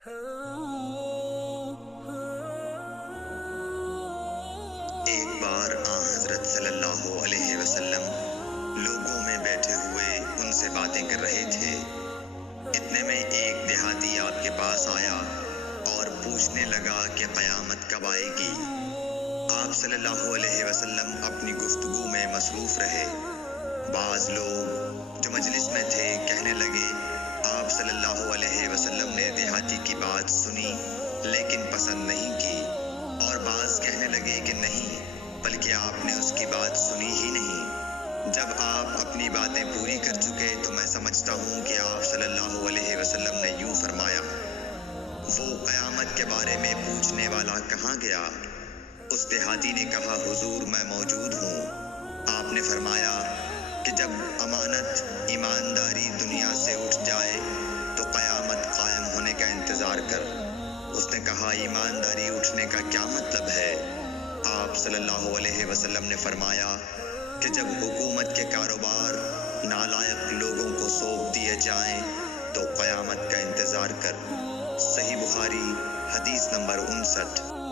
ایک بار حضرت صلی اللہ علیہ وسلم لوگوں میں بیٹھے ہوئے ان سے باتیں کر رہے تھے۔ اتنے میں ایک دیہاتی آپ کے پاس آیا اور پوچھنے لگا کہ قیامت کب آئے گی؟ آپ صلی اللہ علیہ وسلم اپنی گفتگو میں مصروف رہے۔ بعض لوگ جو مجلس میں تھے کہنے لگے، آپ صلی اللہ علیہ وسلم نے دیہاتی کی بات سنی لیکن پسند نہیں کی، اور بعض کہنے لگے کہ نہیں، بلکہ آپ نے اس کی بات سنی ہی نہیں۔ جب آپ اپنی باتیں پوری کر چکے تو میں سمجھتا ہوں کہ آپ صلی اللہ علیہ وسلم نے یوں فرمایا، وہ قیامت کے بارے میں پوچھنے والا کہاں گیا؟ اس دیہاتی نے کہا، حضور میں موجود ہوں۔ آپ نے فرمایا کہ جب امانت ایمانداری دنیا سے اٹھ جائے تو قیامت قائم ہونے کا انتظار کر۔ اس نے کہا، ایمانداری اٹھنے کا کیا مطلب ہے؟ آپ صلی اللہ علیہ وسلم نے فرمایا کہ جب حکومت کے کاروبار نالائق لوگوں کو سونپ دیے جائیں تو قیامت کا انتظار کر۔ صحیح بخاری، حدیث نمبر 59۔